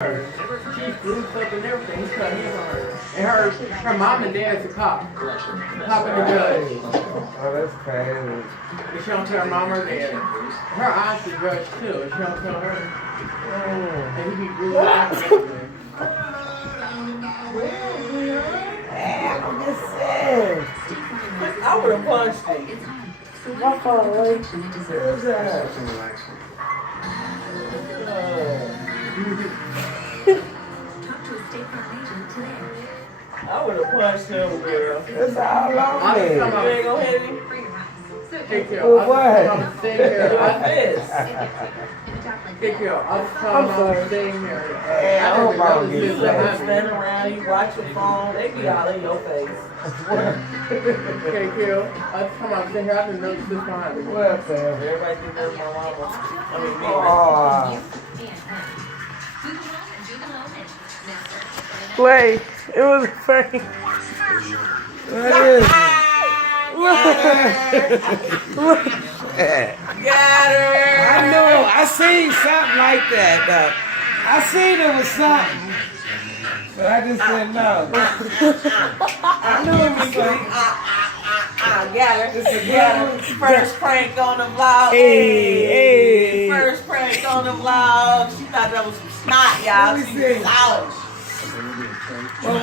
She's bruised up and everything. He's cut his on her. And her mom and dad's a cop. Cop and the judge. Oh, that's crazy. But she don't tell her mom or dad. Her aunt's the judge too. And she don't tell her. And he be bruised up and everything. I'm just saying. I would have punched him. How far away? Where's that? I would have punched him, girl. That's all I'm You saying. ain't gonna hit me? Take care. Well, what? I'm staying here. Your fist. Take care. I'm sorry. staying here. Hey, I hope I don't get You let him sick. stand around, you watch your phone, they be all in your face. Take care. I'm staying here. I didn't know this behind me. What the hell? Everybody think that's my mama. I mean, me. Oh. Wait, it was funny. What is it? Got her! I knew. I seen something like that, though. I seen it was something. But I just didn't know. I knew it was something. Got her. It's a Got her. good First prank on the vlog. Hey. First prank on the vlog. She thought that was some snot, y'all. Let me She was see. out. Well,